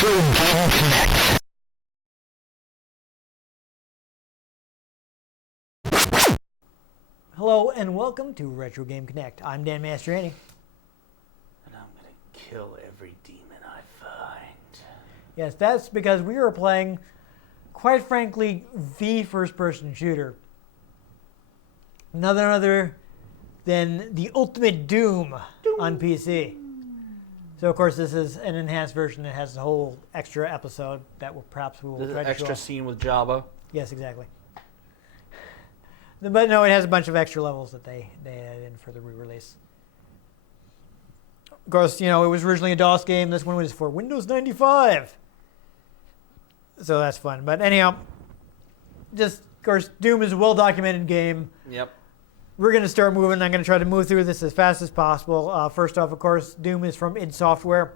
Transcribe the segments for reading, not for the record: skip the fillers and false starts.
Retro Game Connect. Hello and welcome to Retro Game Connect. I'm Dan Mastriani. And I'm gonna kill every demon I find. Yes, that's because we are playing, quite frankly, the first-person shooter. None other than the ultimate Doom on PC. So, of course, this is an enhanced version that has a whole extra episode that we will try to show Extra off. scene with Jabba. Yes, exactly. But no, it has a bunch of extra levels that they added in for the re-release. Of course, it was originally a DOS game. This one was for Windows 95. So that's fun. But anyhow, of course, Doom is a well-documented game. Yep. We're going to start moving. I'm going to try to move through this as fast as possible. First off, of course, Doom is from id Software.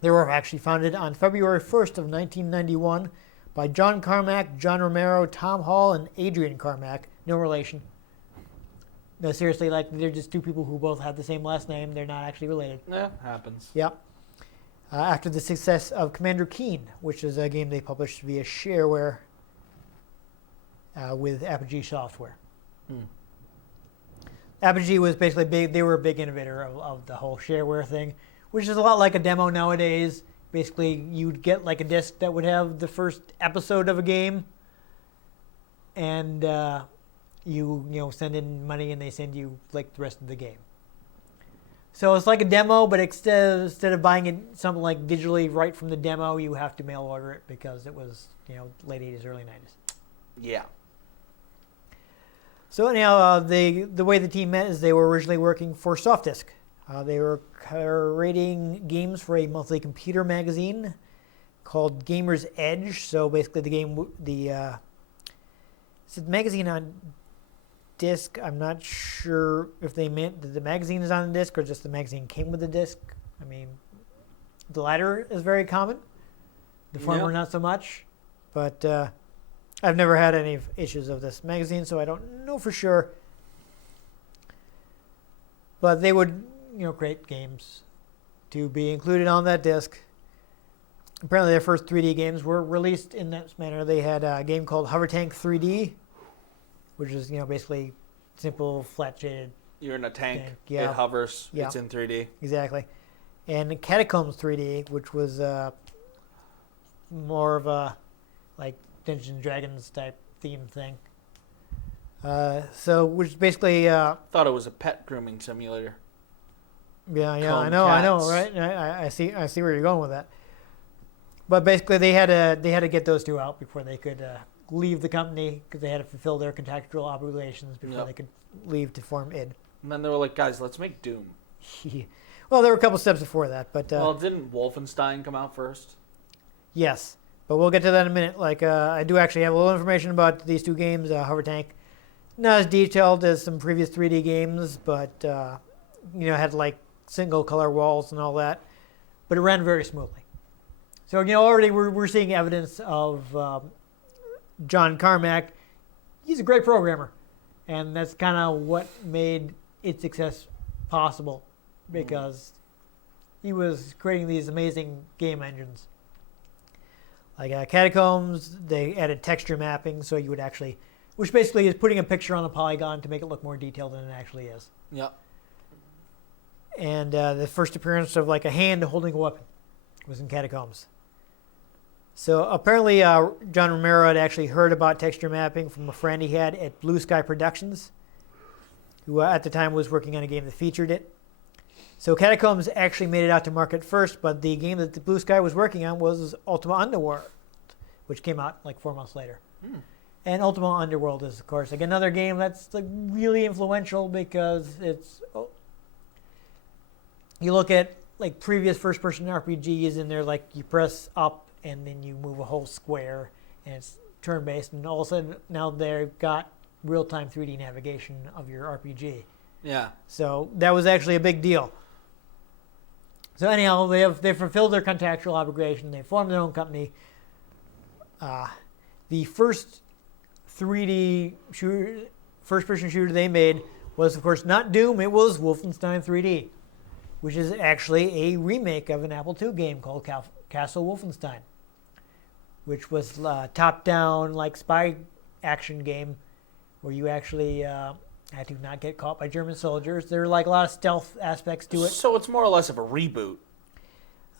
They were actually founded on February 1st of 1991 by John Carmack, John Romero, Tom Hall, and Adrian Carmack. No relation. No, seriously, they're just two people who both have the same last name. They're not actually related. Yeah, happens. Yep. After the success of Commander Keen, which is a game they published via shareware with Apogee Software. Apogee was basically big. They were a big innovator of the whole shareware thing, which is a lot like a demo nowadays. Basically, you'd get like a disc that would have the first episode of a game, and you send in money and they send you like the rest of the game. So it's like a demo, but instead of buying it something like digitally right from the demo, you have to mail order it because it was late 80s, early 90s. Yeah. So anyhow, the way the team met is they were originally working for Softdisk. They were creating games for a monthly computer magazine called Gamer's Edge. So basically, the magazine on disc. I'm not sure if they meant that the magazine is on the disc or just the magazine came with the disc. I mean, the latter is very common. The former, not so much. But I've never had any issues of this magazine, so I don't know for sure. But they would, create games to be included on that disc. Apparently, their first 3D games were released in that manner. They had a game called Hover Tank 3D, which is, basically simple, flat-shaded. You're in a tank. Yeah. It hovers. Yeah. It's in 3D. Exactly. And Catacombs 3D, which was more of a, Dungeons and Dragons type theme thing. Which basically... Thought it was a pet grooming simulator. Yeah, I know, right? I see where you're going with that. But basically, they had to get those two out before they could leave the company because they had to fulfill their contractual obligations before they could leave to form id. And then they were like, guys, let's make Doom. Well, there were a couple steps before that, but didn't Wolfenstein come out first? Yes, but we'll get to that in a minute. I do actually have a little information about these two games, Hover Tank. Not as detailed as some previous 3D games, but had single color walls and all that. But it ran very smoothly. So already we're seeing evidence of John Carmack. He's a great programmer, and that's kind of what made its success possible, because he was creating these amazing game engines. Like Catacombs, they added texture mapping, so you would actually, which basically is putting a picture on a polygon to make it look more detailed than it actually is. Yep. And the first appearance of a hand holding a weapon was in Catacombs. So apparently John Romero had actually heard about texture mapping from a friend he had at Blue Sky Productions, who at the time was working on a game that featured it. So Catacombs actually made it out to market first, but the game that the Blue Sky was working on was Ultima Underworld, which came out 4 months later. And Ultima Underworld is, of course, another game that's really influential because it's... You look at previous first-person RPGs, and they're you press up and then you move a whole square, and it's turn-based, and all of a sudden now they've got real-time 3D navigation of your RPG. Yeah. So that was actually a big deal. So anyhow, they fulfilled their contractual obligation. They formed their own company. The first 3D first-person shooter they made was, of course, not Doom. It was Wolfenstein 3D. which is actually a remake of an Apple II game called Castle Wolfenstein, which was a top-down like spy action game where you actually had to not get caught by German soldiers. There were like a lot of stealth aspects to it. So it's more or less of a reboot.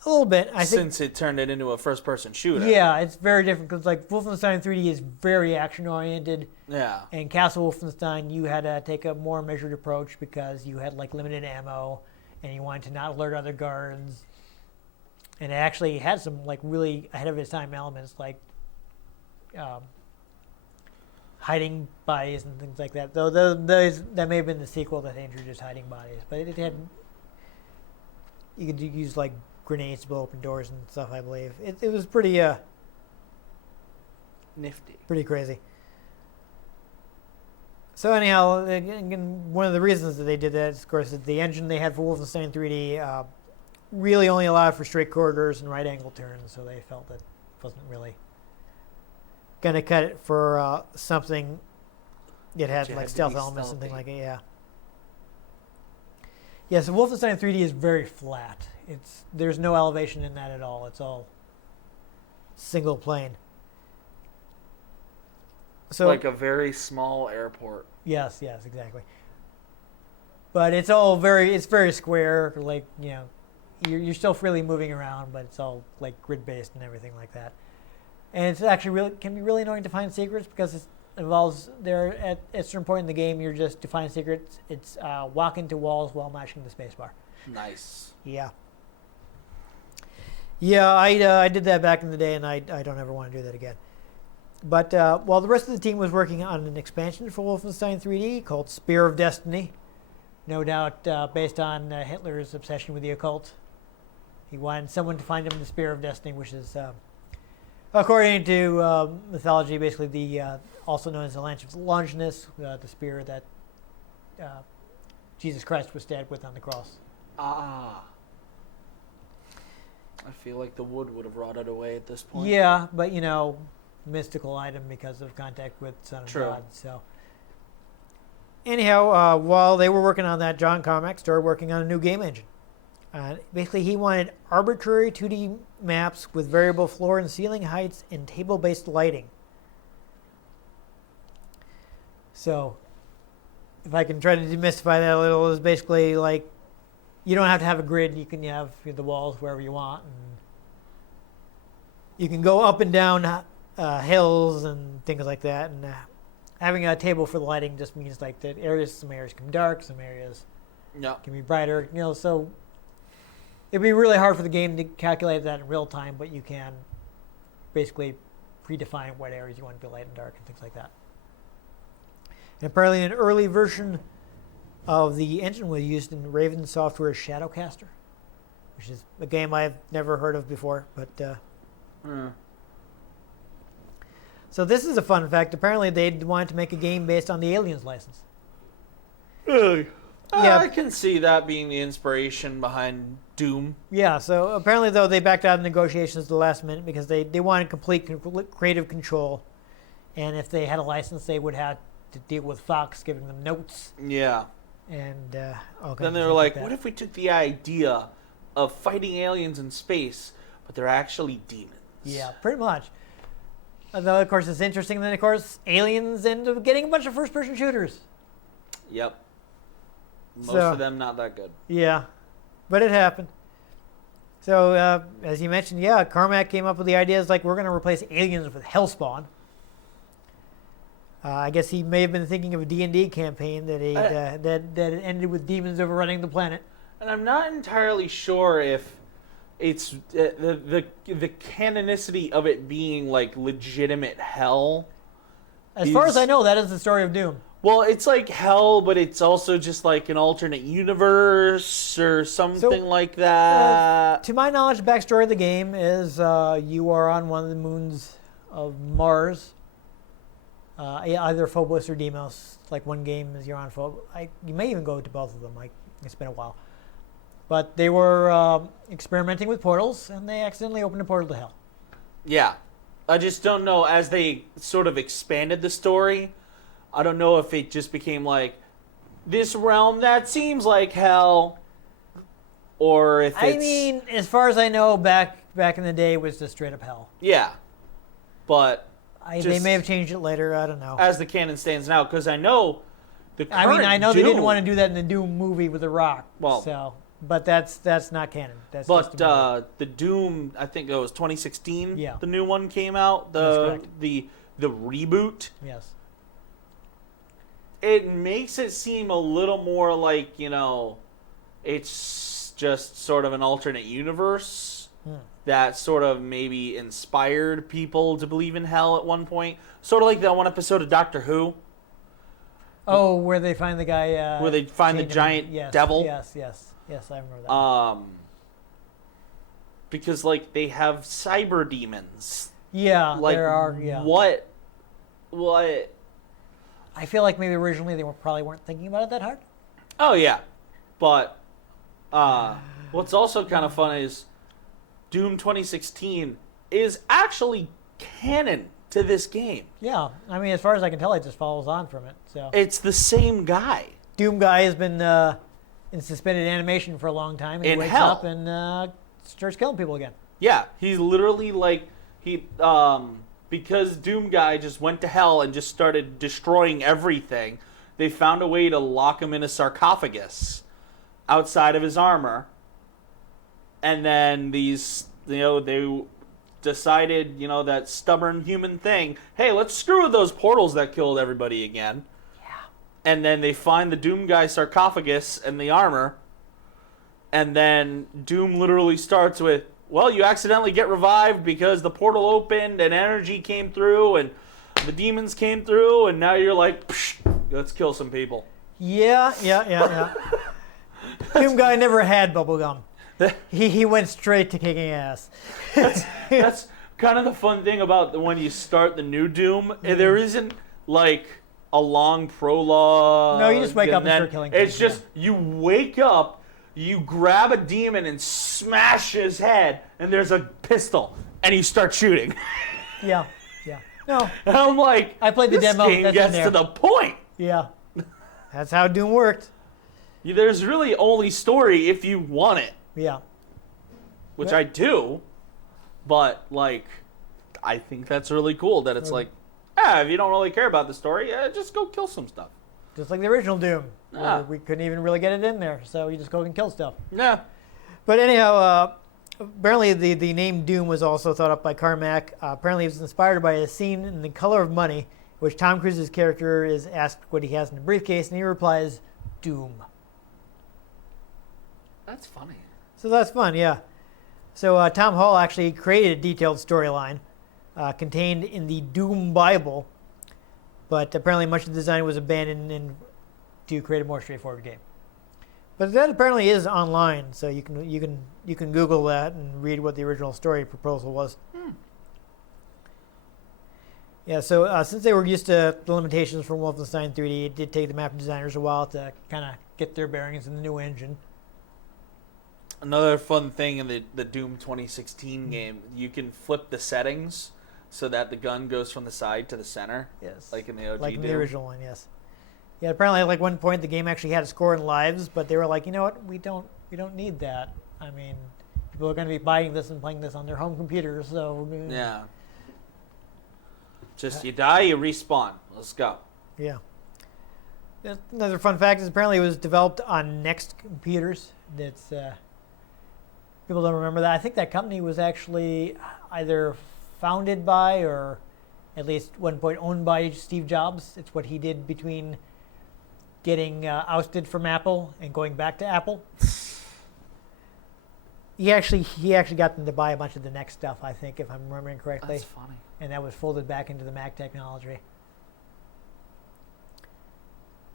A little bit, I think. Since it turned it into a first-person shooter. Yeah, it's very different because like Wolfenstein 3D is very action-oriented. Yeah. And Castle Wolfenstein, you had to take a more measured approach because you had like limited ammo, and you wanted to not alert other guards. And it actually had some like really ahead of its time elements like hiding bodies and things like that. Though that may have been the sequel that they introduced hiding bodies, but it had you could use like grenades to blow open doors and stuff. I believe it was pretty nifty, pretty crazy. So anyhow, again, one of the reasons that they did that is, of course, that the engine they had for Wolfenstein 3D really only allowed for straight corridors and right-angle turns, so they felt that wasn't really going to cut it for something that had like stealth elements and things like it. Yeah. Yeah. So Wolfenstein 3D is very flat. There's no elevation in that at all. It's all single plane. So like a very small airport. Yes, exactly. But it's all very square. Like you're still freely moving around, but it's all like grid based and everything like that. And it's actually can be really annoying to find secrets because it involves at a certain point in the game you're just to find secrets. It's walk into walls while mashing the spacebar. Nice. Yeah. Yeah, I did that back in the day, and I don't ever want to do that again. But while the rest of the team was working on an expansion for Wolfenstein 3D called Spear of Destiny, no doubt based on Hitler's obsession with the occult, he wanted someone to find him the Spear of Destiny, which is, according to mythology, basically the also known as the Lance of Longinus, the spear that Jesus Christ was stabbed with on the cross. Ah. I feel like the wood would have rotted away at this point. Yeah, but mystical item because of contact with Son of God. So anyhow, while they were working on that, John Carmack started working on a new game engine. Basically, he wanted arbitrary 2D maps with variable floor and ceiling heights and table-based lighting. So if I can try to demystify that a little, is basically like you don't have to have a grid. You can have the walls wherever you want, and you can go up and down hills and things like that. And having a table for the lighting just means like that some areas can be dark, some areas can be brighter. So it'd be really hard for the game to calculate that in real time, but you can basically predefine what areas you want to be light and dark and things like that. And apparently an early version of the engine was used in Raven Software's Shadowcaster, which is a game I've never heard of before. But so this is a fun fact. Apparently they wanted to make a game based on the Aliens license. Really? Yeah. I can see that being the inspiration behind Doom. Yeah, so apparently, though, they backed out of negotiations at the last minute because they wanted complete creative control. And if they had a license, they would have to deal with Fox giving them notes. Yeah. And all kinds then they of were like, that. what if we took the idea of fighting aliens in space, but they're actually demons? Yeah, pretty much. Although, of course, it's interesting. And then, of course, aliens end up getting a bunch of first-person shooters. Yep. Most of them not that good. Yeah, but it happened. So, as you mentioned, Carmack came up with the ideas like we're going to replace aliens with Hellspawn. I guess he may have been thinking of a D&D campaign that that ended with demons overrunning the planet. And I'm not entirely sure if it's the canonicity of it being like legitimate hell. As far as I know, that is the story of Doom. Well, it's like hell, but it's also just like an alternate universe or something like that. To my knowledge, the backstory of the game is you are on one of the moons of Mars, either Phobos or Deimos. Like one game is you're on Phobos. You may even go to both of them. It's been a while. But they were experimenting with portals, and they accidentally opened a portal to hell. Yeah. I just don't know, as they sort of expanded the story, I don't know if it just became like, this realm that seems like hell or if it's... I mean, as far as I know, back in the day, it was just straight up hell. Yeah. But... they may have changed it later. I don't know. As the canon stands now, because I know the current I know Doom, they didn't want to do that in the Doom movie with The Rock. Well... So, but that's not canon. That's but just a movie. the Doom, I think it was 2016, Yeah. the new one came out. That's correct. The reboot. Yes. It makes it seem a little more like, it's just sort of an alternate universe that sort of maybe inspired people to believe in hell at one point. Sort of like that one episode of Doctor Who. Oh, where they find the guy... where they find the giant devil. Yes, I remember that. Because, like, they have cyber demons. Yeah, Like, there are, yeah. What? I feel like maybe originally they probably weren't thinking about it that hard. Oh, yeah. But what's also kind of fun is Doom 2016 is actually canon to this game. Yeah, I mean, as far as I can tell, it just follows on from it. So It's the same guy. Doom guy has been in suspended animation for a long time. And he In wakes hell. up and starts killing people again. Yeah, he's literally like, because Doom guy just went to hell and just started destroying everything, they found a way to lock him in a sarcophagus outside of his armor. And then they decided, that stubborn human thing, hey, let's screw with those portals that killed everybody again. Yeah. And then they find the Doom guy sarcophagus and the armor. And then Doom literally starts with, well, you accidentally get revived because the portal opened and energy came through and the demons came through, and now you're like, psh, let's kill some people. Yeah. Doom guy never had bubblegum. He went straight to kicking ass. That's kind of the fun thing about when you start the new Doom. There isn't like a long prologue. No, you just wake up and then start killing It's things, just you wake up, you grab a demon and smash his head, and there's a pistol, and you start shooting. Yeah. No, And I'm like, I played the this demo. game That's gets in there. to the point. Yeah. That's how Doom worked. There's really only story if you want it, Yeah. which Yeah. I do, but like, I think that's really cool that it's like, if you don't really care about the story, just go kill some stuff. Just like the original Doom. Ah. Where we couldn't even really get it in there, so you just go and kill stuff. Yeah. But anyhow, apparently the name Doom was also thought up by Carmack. Apparently it was inspired by a scene in The Color of Money, which Tom Cruise's character is asked what he has in the briefcase, and he replies, Doom. That's funny. So that's fun, yeah. So Tom Hall actually created a detailed storyline contained in the Doom Bible, but apparently much of the design was abandoned to create a more straightforward game. But that apparently is online, so you can Google that and read what the original story proposal was. Yeah, so since they were used to the limitations from Wolfenstein 3D, it did take the map designers a while to kind of get their bearings in the new engine. Another fun thing in the Doom 2016 game, you can flip the settings so that the gun goes from the side to the center. Yes. Like in the OG Like in Doom. the original one, yes. Yeah, apparently at like one point the game actually had a score in lives, but they were like, you know what, we don't need that. I mean, people are going to be buying this and playing this on their home computers, so Yeah. Just you die, you respawn. Let's go. yeah. Another fun fact is apparently it was developed on Next computers. That's people don't remember that. I think that company was actually either founded by or at least one point owned by Steve Jobs. It's what he did between getting ousted from Apple and going back to Apple. He actually got them to buy a bunch of the Next stuff, I think, if I'm remembering correctly. That's funny. And that was folded back into the Mac technology.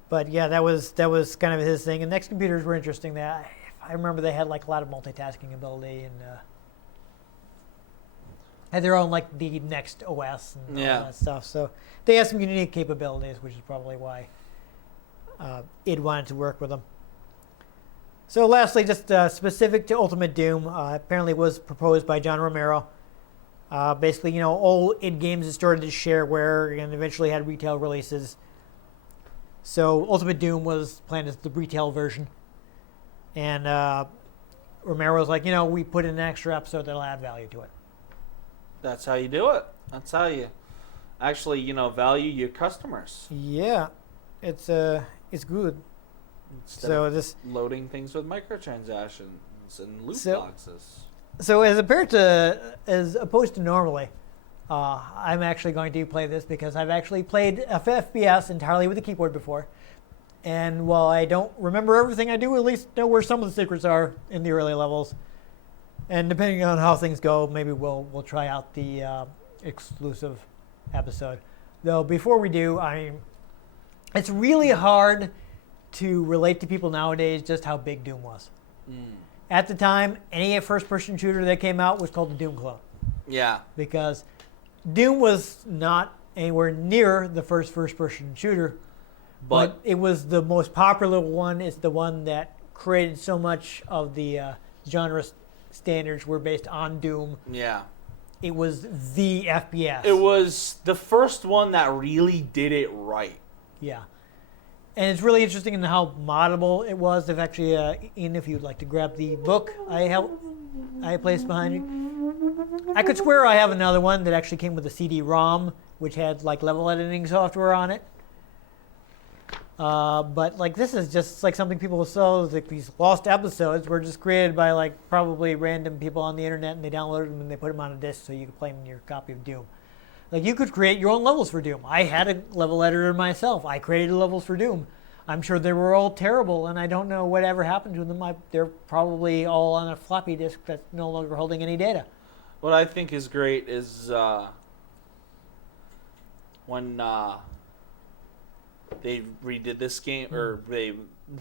But yeah, that was kind of his thing. And Next computers were interesting. I remember they had like a lot of multitasking ability and had their own like the Next OS and all that stuff. So they had some unique capabilities, which is probably why id wanted to work with them. So lastly, just specific to Ultimate Doom, apparently was proposed by John Romero. Basically, all id games that started to shareware and eventually had retail releases. So Ultimate Doom was planned as the retail version. And Romero's like, we put in an extra episode that'll add value to it. That's how you do it. That's how you actually, value your customers. Yeah, it's good. Instead So of this, loading things with microtransactions and loot boxes. so as opposed to normally, I'm actually going to play this because I've actually played FPS entirely with the keyboard before. And while I don't remember everything I do, at least know where some of the secrets are in the early levels. And depending on how things go, maybe we'll try out the exclusive episode. Though before we do, it's really hard to relate to people nowadays just how big Doom was. At the time, any first-person shooter that came out was called the Doom clone. Yeah. Because Doom was not anywhere near the first-person shooter. But it was the most popular one. It's the one that created so much of the genre standards were based on Doom. Yeah. It was the FPS. It was the first one that really did it right. Yeah. And it's really interesting in how moddable it was. If actually, Ian, if you'd like to grab the book I placed behind you. I could swear I have another one that actually came with a CD-ROM, which had like level editing software on it. But like this is just like something people sell, like these lost episodes were just created by like probably random people on the internet, and they downloaded them and they put them on a disc so you could play them in your copy of Doom. Like you could create your own levels for Doom. I had a level editor myself. I created levels for Doom. I'm sure they were all terrible, and I don't know whatever happened to them. They're probably all on a floppy disk that's no longer holding any data. What I think is great is when they redid this game, or they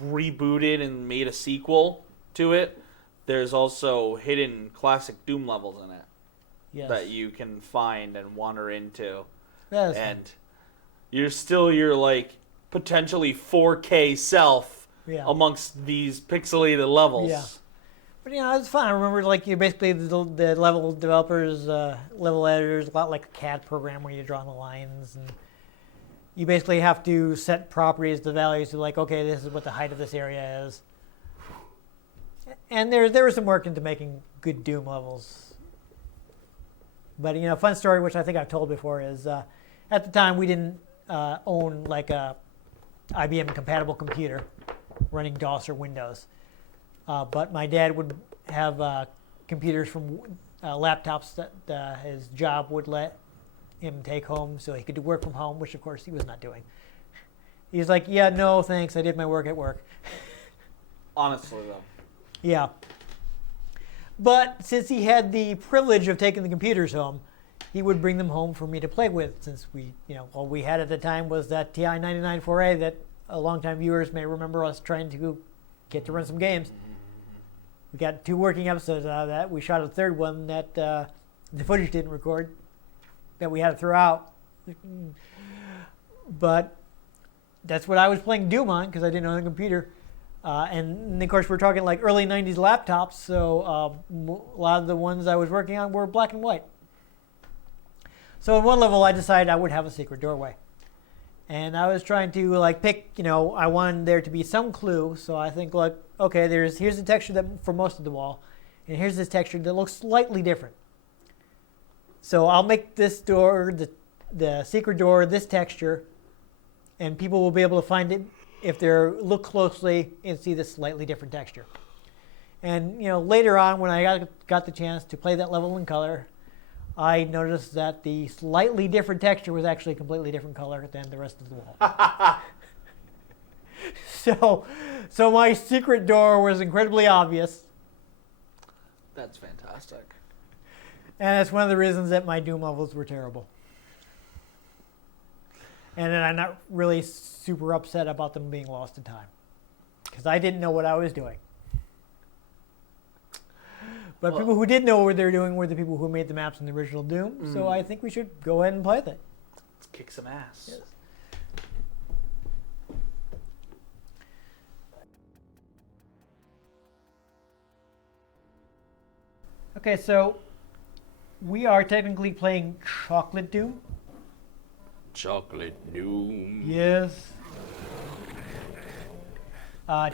rebooted and made a sequel to it, there's also hidden classic Doom levels in it. Yes. That you can find and wander into. Yes. And you're still your like potentially 4K self amongst these pixelated levels. Yeah. But it's fun. I remember like basically the level developers, level editors, a lot like a CAD program where you draw the lines, and you basically have to set properties, the values to like, okay, this is what the height of this area is. And there was some work into making good Doom levels. But fun story, which I think I've told before, is at the time we didn't own like a IBM compatible computer running DOS or Windows. But my dad would have computers from laptops that his job would let him take home so he could do work from home, which of course he was not doing. He's like, yeah, no, thanks, I did my work at work. Honestly, though. Yeah. But since he had the privilege of taking the computers home, he would bring them home for me to play with, since all we had at the time was that TI 994A that longtime viewers may remember us trying to get to run some games. We got 2 working episodes out of that. We shot a third one that the footage didn't record, that we had to throw out. But that's what I was playing Doom on, because I didn't own a computer. And of course, we're talking like early 90s laptops, so a lot of the ones I was working on were black and white. So in one level, I decided I would have a secret doorway. And I was trying to like pick, I wanted there to be some clue. So I think like, okay, here's the texture that for most of the wall, and here's this texture that looks slightly different. So I'll make this door, the secret door, this texture, and people will be able to find it if they look closely and see this slightly different texture. And later on, when I got the chance to play that level in color, I noticed that the slightly different texture was actually a completely different color than the rest of the wall. So my secret door was incredibly obvious. That's fantastic. And that's one of the reasons that my Doom levels were terrible. And then I'm not really super upset about them being lost in time, because I didn't know what I was doing. But people who did know what they were doing were the people who made the maps in the original Doom. So I think we should go ahead and play that. Let's kick some ass. Yes. Okay, so we are technically playing Chocolate Doom. Chocolate Doom. Yes.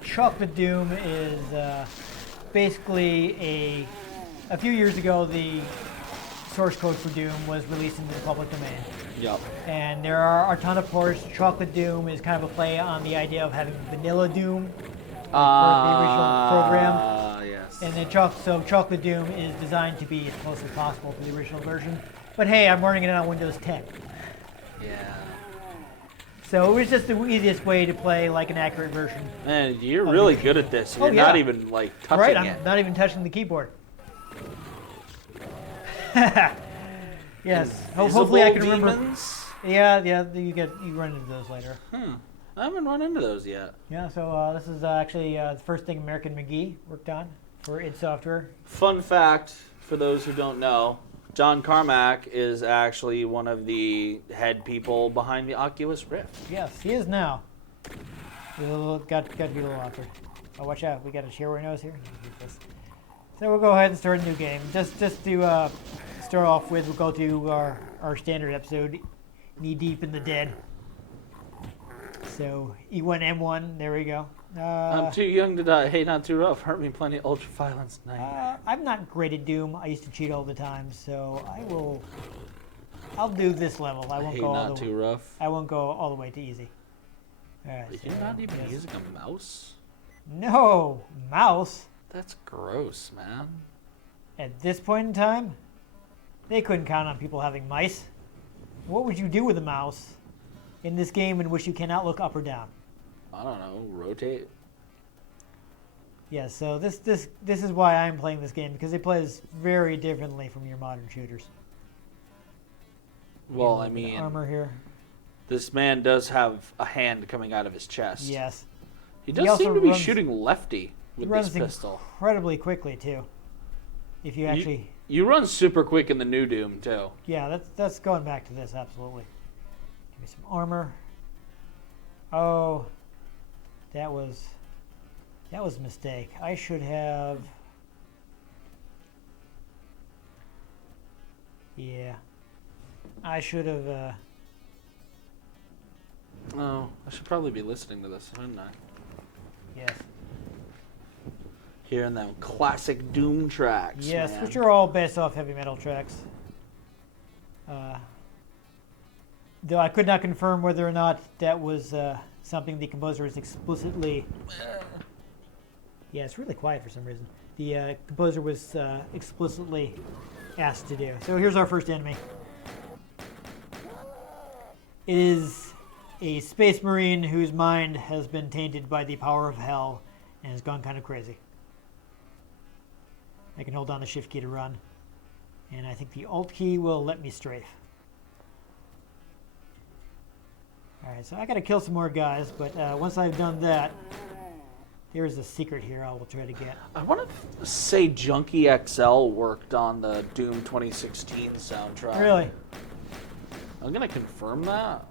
Chocolate Doom is basically a few years ago, the source code for Doom was released into the public domain. Yep. And there are a ton of ports. Chocolate Doom is kind of a play on the idea of having vanilla Doom for the original program. Yes. And then Chocolate Doom is designed to be as close as possible to the original version. But hey, I'm running it on Windows 10. Yeah. So it was just the easiest way to play like an accurate version. Man, you're really good at this. You're not even like touching right, it. I'm not even touching the keyboard. Yes. Hopefully I can remember. Demons? Yeah, you run into those later. I haven't run into those yet. Yeah, so this is actually the first thing American McGee worked on for id Software. Fun fact for those who don't know, John Carmack is actually one of the head people behind the Oculus Rift. Yes, he is now. Got to be a little awkward. Oh, watch out! We got a share nose here. So we'll go ahead and start a new game. Just to start off with, we'll go to our standard episode, Knee Deep in the Dead. So E1M1, there we go. I'm too young to die. Hey, not too rough. Hurt me plenty. Ultra violence night. I'm not great at Doom. I used to cheat all the time, so I'll do this level. I won't go not too rough. I won't go all the way to easy. All right, You're not even using a mouse? No, mouse. That's gross, man. At this point in time, they couldn't count on people having mice. What would you do with a mouse in this game in which you cannot look up or down? I don't know. Rotate. Yeah, so this is why I'm playing this game, because it plays very differently from your modern shooters. Well, I mean, armor here. This man does have a hand coming out of his chest. Yes. He does seem to be shooting lefty with this pistol. Incredibly quickly too. If you actually. You run super quick in the new Doom too. Yeah, that's going back to this absolutely. Give me some armor. Oh, that was a mistake. I should have. Yeah, I should have. Oh, I should probably be listening to this, shouldn't I? Yes. Hearing them classic Doom tracks. Yes, man. which are all based off heavy metal tracks. Though I could not confirm whether or not that was something the composer was explicitly. Yeah, it's really quiet for some reason. The composer was explicitly asked to do. So here's our first enemy. It is a space marine whose mind has been tainted by the power of hell and has gone kind of crazy. I can hold down the shift key to run, and I think the alt key will let me strafe. Alright, so I gotta kill some more guys, but once I've done that, there's a secret here I will try to get. I want to say Junkie XL worked on the Doom 2016 soundtrack. Really? I'm gonna confirm that,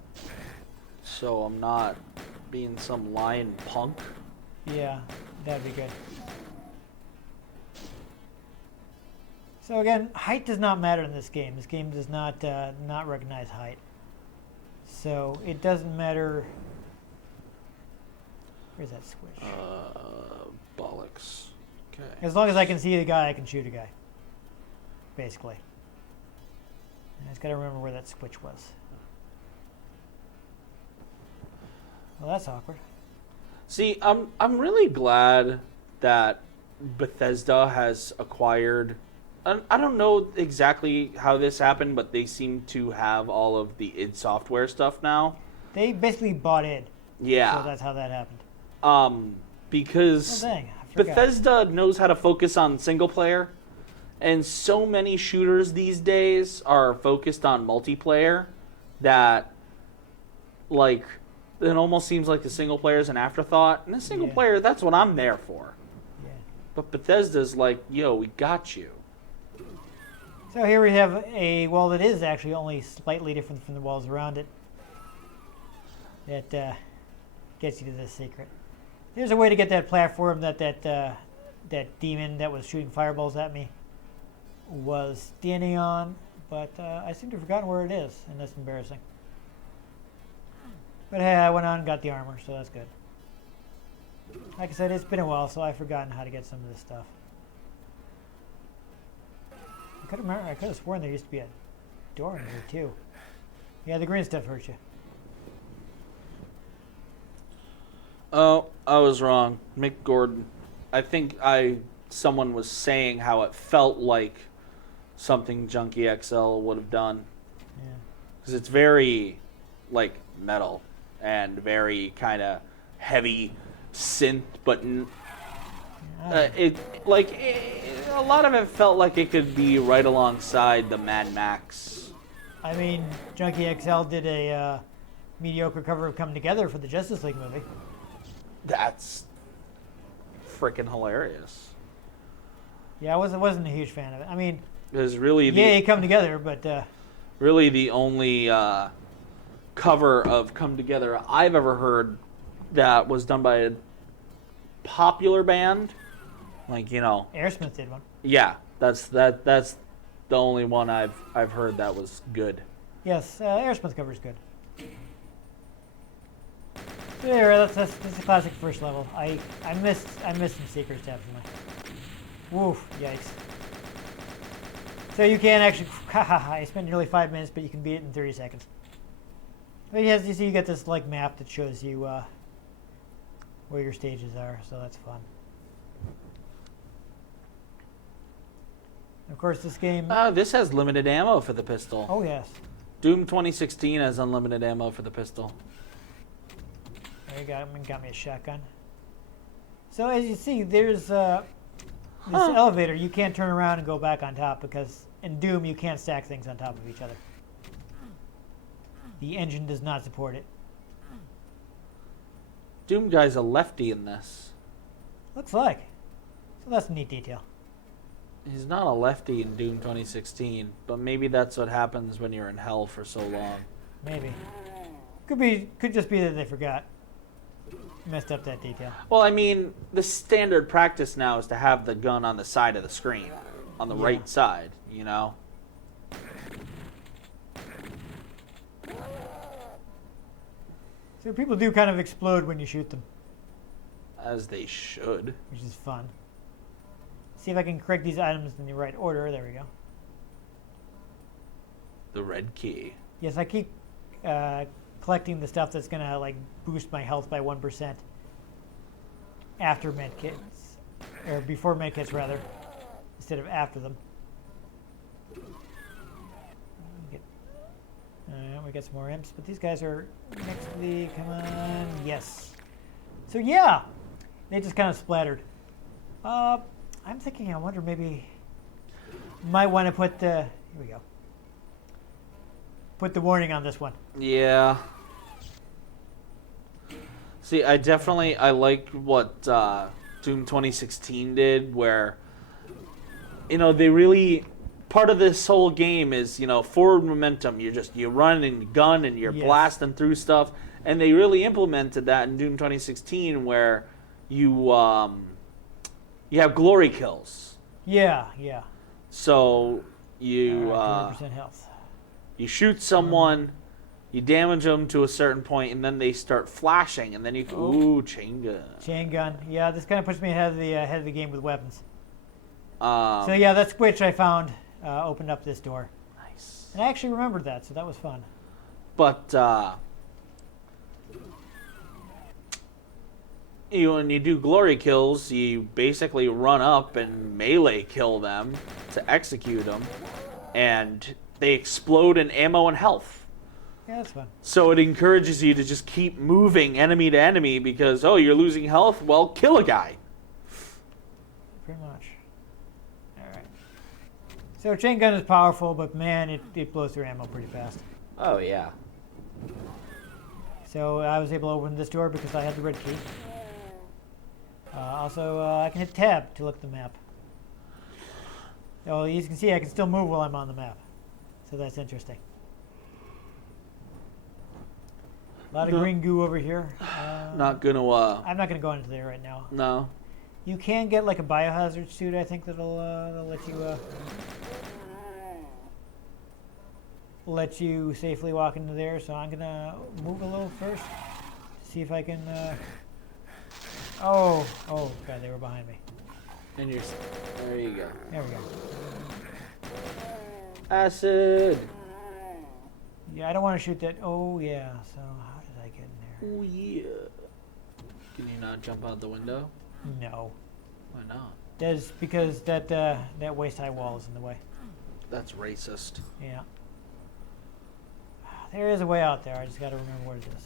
so I'm not being some lying punk. Yeah, that'd be good. So again, height does not matter in this game. This game does not recognize height. So it doesn't matter. Where's that switch? Bollocks. Okay. As long as I can see the guy, I can shoot a guy. Basically. I just gotta remember where that switch was. Well, that's awkward. See, I'm really glad that Bethesda has acquired. I don't know exactly how this happened, but they seem to have all of the id Software stuff now. They basically bought id. Yeah. So that's how that happened. Because Oh, dang, I forgot. Bethesda knows how to focus on single player, and so many shooters these days are focused on multiplayer that, like, it almost seems like the single player is an afterthought. And the single player, that's what I'm there for. Yeah. But Bethesda's like, yo, we got you. So here we have a wall that is actually only slightly different from the walls around it. That gets you to this secret. There's a way to get that platform that demon that was shooting fireballs at me was standing on, but I seem to have forgotten where it is, and that's embarrassing. But hey, I went on and got the armor, so that's good. Like I said, it's been a while, so I've forgotten how to get some of this stuff. I could have sworn there used to be a door in here too. Yeah, the green stuff hurts you. Oh, I was wrong. Mick Gordon. I think someone was saying how it felt like something Junkie XL would have done. Yeah. Because it's very, like, metal and very kind of heavy synth, but a lot of it felt like it could be right alongside the Mad Max. I mean, Junkie XL did a mediocre cover of Come Together for the Justice League movie. That's freaking hilarious. Yeah, I wasn't a huge fan of it. I mean, It was really yay, Come Together, but really the only cover of Come Together I've ever heard that was done by a popular band. Like, you know. Aerosmith did one. Yeah, that's the only one I've heard that was good. Yes, Aerosmith cover is good. So there, that's a classic first level. I missed some secret tabs in my. Woof! Yikes. So you can actually. I spent nearly 5 minutes, but you can beat it in 30 seconds. But yes, you see, you get this like map that shows you where your stages are, so that's fun. Of course, this game. This has limited ammo for the pistol. Oh yes. Doom 2016 has unlimited ammo for the pistol. There you got me a shotgun. So as you see, there's this elevator. You can't turn around and go back on top because in Doom you can't stack things on top of each other. The engine does not support it. Doom guy's a lefty in this. Looks like. So that's a neat detail. He's not a lefty in Doom 2016, but maybe that's what happens when you're in hell for so long. Maybe. Could just be that they forgot. Messed up that detail. Well, I mean, the standard practice now is to have the gun on the side of the screen, on the right side, you know? So people do kind of explode when you shoot them, As they should. which is fun. See if I can correct these items in the right order. There we go. The red key. Yes, I keep collecting the stuff that's going to like boost my health by 1% after medkits, or before medkits rather, instead of after them. We get some more imps, but these guys are next to the, come on, yes. So yeah, they just kind of splattered. I'm thinking, I wonder maybe, might want to put the, here we go. Put the warning on this one. Yeah. See, I like what Doom 2016 did, where, you know, they really, part of this whole game is, you know, forward momentum. You run and gun and you're blasting through stuff, and they really implemented that in Doom 2016, where you have glory kills. Yeah. So you 20% health. you shoot someone, you damage them to a certain point, and then they start flashing, and then you can, ooh, chain gun. Chain gun. Yeah, this kind of puts me ahead of the game with weapons. So yeah, that switch I found opened up this door. nice. And I actually remembered that, so that was fun. But when you do glory kills, you basically run up and melee kill them to execute them, and they explode in ammo and health. Yeah, that's fun. So it encourages you to just keep moving enemy to enemy because, oh, you're losing health? Well, kill a guy. Pretty much. Alright. So chain gun is powerful, but man, it blows through ammo pretty fast. Oh, yeah. So I was able to open this door because I had the red key. Also, I can hit tab to look at the map. So you can see I can still move while I'm on the map. So that's interesting. A lot of green goo over here. Not gonna, I'm not going to go into there right now. no. You can get like a biohazard suit, I think, that'll let you safely walk into there. So I'm going to move a little first. See if I can... Oh, God, they were behind me. And you're, there you go. There we go. Acid. Yeah, I don't want to shoot that. Oh, yeah. So, how did I get in Oh, yeah. Can you not jump out the window? there? No. Why not? That is because that waist-high wall is in the way. That's racist. Yeah. There is a way out there. I just got to remember what it is.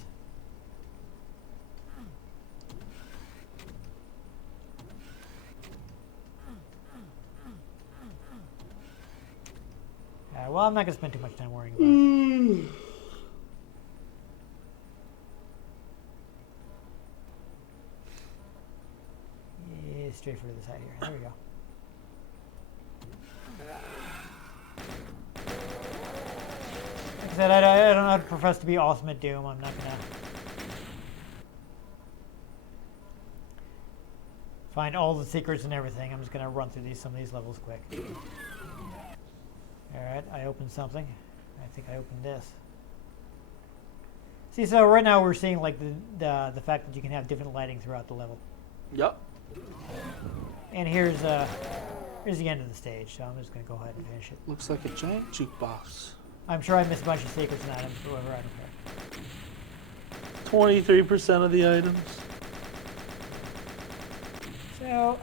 Well, I'm not going to spend too much time worrying about it. Yeah, straight for the side here. There we go. Like I said, I don't profess to be awesome at Doom. I'm not going to find all the secrets and everything. I'm just going to run through some of these levels quick. Alright, I opened something. I think I opened this. See, so right now we're seeing like the fact that you can have different lighting throughout the level. Yep. And here's the end of the stage, so I'm just going to go ahead and finish it. Looks like a giant jukebox. I'm sure I missed a bunch of secrets and items, however, I don't care. 23% of the items. So,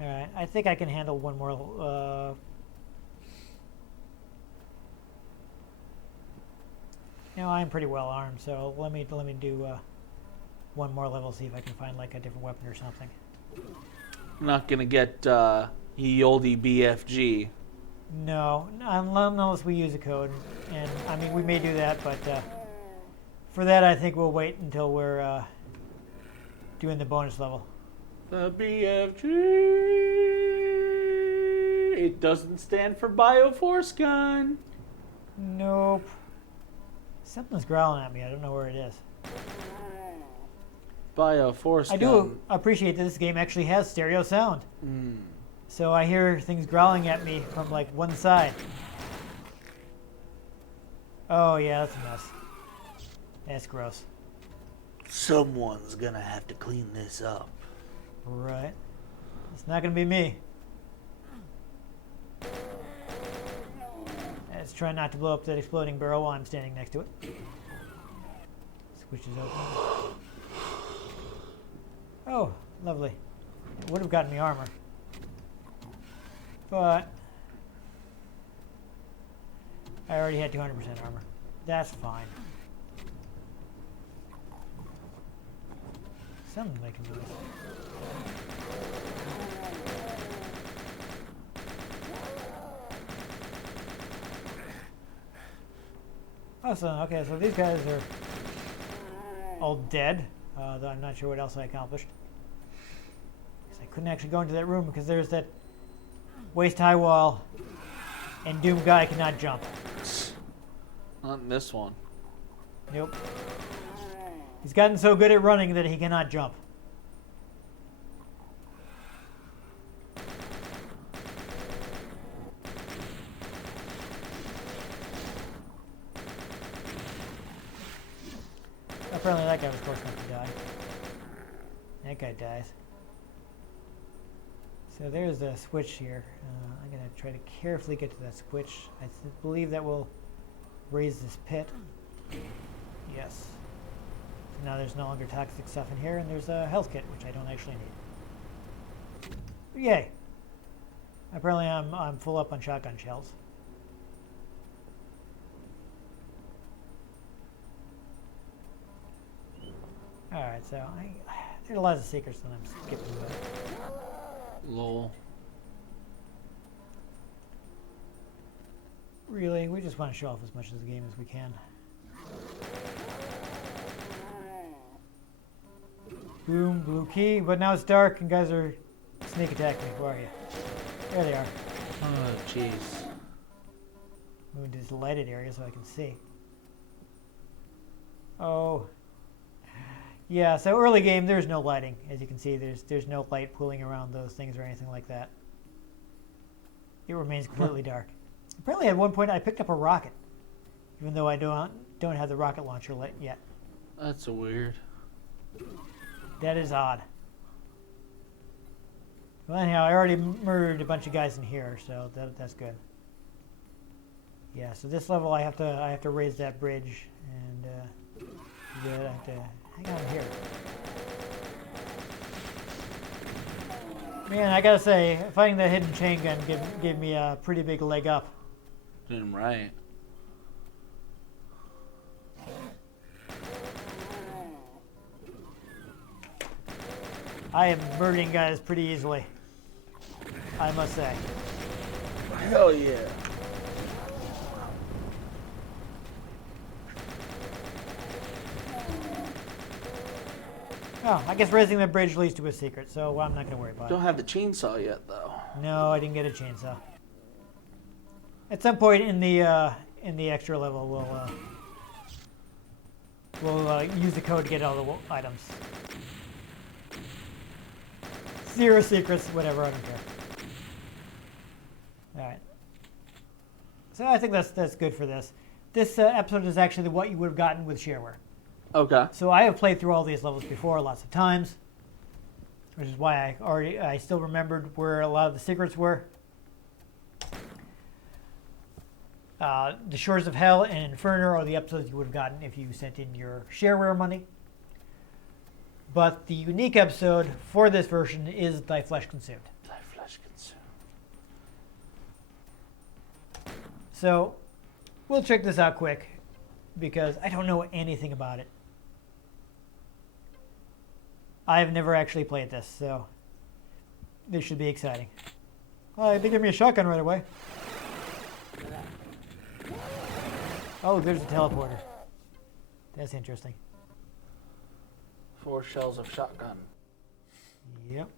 alright, I think I can handle one more, I'm pretty well armed, so let me do one more level, see if I can find like a different weapon or something. I'm not gonna get ye olde BFG. No, unless we use a code, and I mean we may do that, but for that I think we'll wait until we're doing the bonus level. The BFG. It doesn't stand for Bioforce Gun. Nope. Something's growling at me. I don't know where it is. Bioforce Gun. I do appreciate that this game actually has stereo sound. So I hear things growling at me from like one side. Oh yeah, that's a mess. That's gross. Someone's gonna have to clean this up. Right. It's not gonna be me. Let's try not to blow up that exploding barrel while I'm standing next to it. Switch is open. Oh, lovely. It would have gotten me armor. But I already had 200% armor. That's fine. Something I can do this. Awesome. Okay, so these guys are all dead. Though I'm not sure what else I accomplished. Because I couldn't actually go into that room because there's that waist-high wall, and Doom guy cannot jump. Not in this one. Nope. He's gotten so good at running that he cannot jump. Apparently that guy was forced not to die. That guy dies. So there's a switch here. I'm going to try to carefully get to that switch. I believe that will raise this pit. Yes. So now there's no longer toxic stuff in here, and there's a health kit, which I don't actually need. Yay! Apparently I'm full up on shotgun shells. Alright, so there's lots of secrets that I'm skipping about. Lol. Really, we just want to show off as much of the game as we can. Boom, blue key, but now it's dark and guys are sneak attacking me. Where are you? There they are. Oh, jeez. Move into this lighted area so I can see. Oh. Yeah, so early game, there's no lighting. As you can see, there's no light pooling around those things or anything like that. It remains completely dark. Apparently at one point I picked up a rocket, even though I don't have the rocket launcher lit yet. That's weird. That is odd. Well, anyhow, I already murdered a bunch of guys in here, so that's good. Yeah, so this level I have to raise that bridge, and good. I have to hang on here. Man, I gotta say, fighting the hidden chain gun gave me a pretty big leg up. Damn right. I am murdering guys pretty easily, I must say. Hell yeah. Oh, I guess raising the bridge leads to a secret, so I'm not going to worry about Don't it. have the chainsaw yet, though. No, I didn't get a chainsaw. At some point in the extra level, we'll use the code to get all the items. 0 secrets, whatever, I don't care. All right. So I think that's good for this. This episode is actually what you would have gotten with shareware. Okay. So I have played through all these levels before lots of times, which is why I still remembered where a lot of the secrets were. The Shores of Hell and Inferno are the episodes you would have gotten if you sent in your shareware money. But the unique episode for this version is Thy Flesh Consumed. Thy Flesh Consumed. So we'll check this out quick because I don't know anything about it. I've never actually played this, so this should be exciting. Oh, they give me a shotgun right away. Oh, there's a teleporter. That's interesting. 4 shells of shotgun. Yep.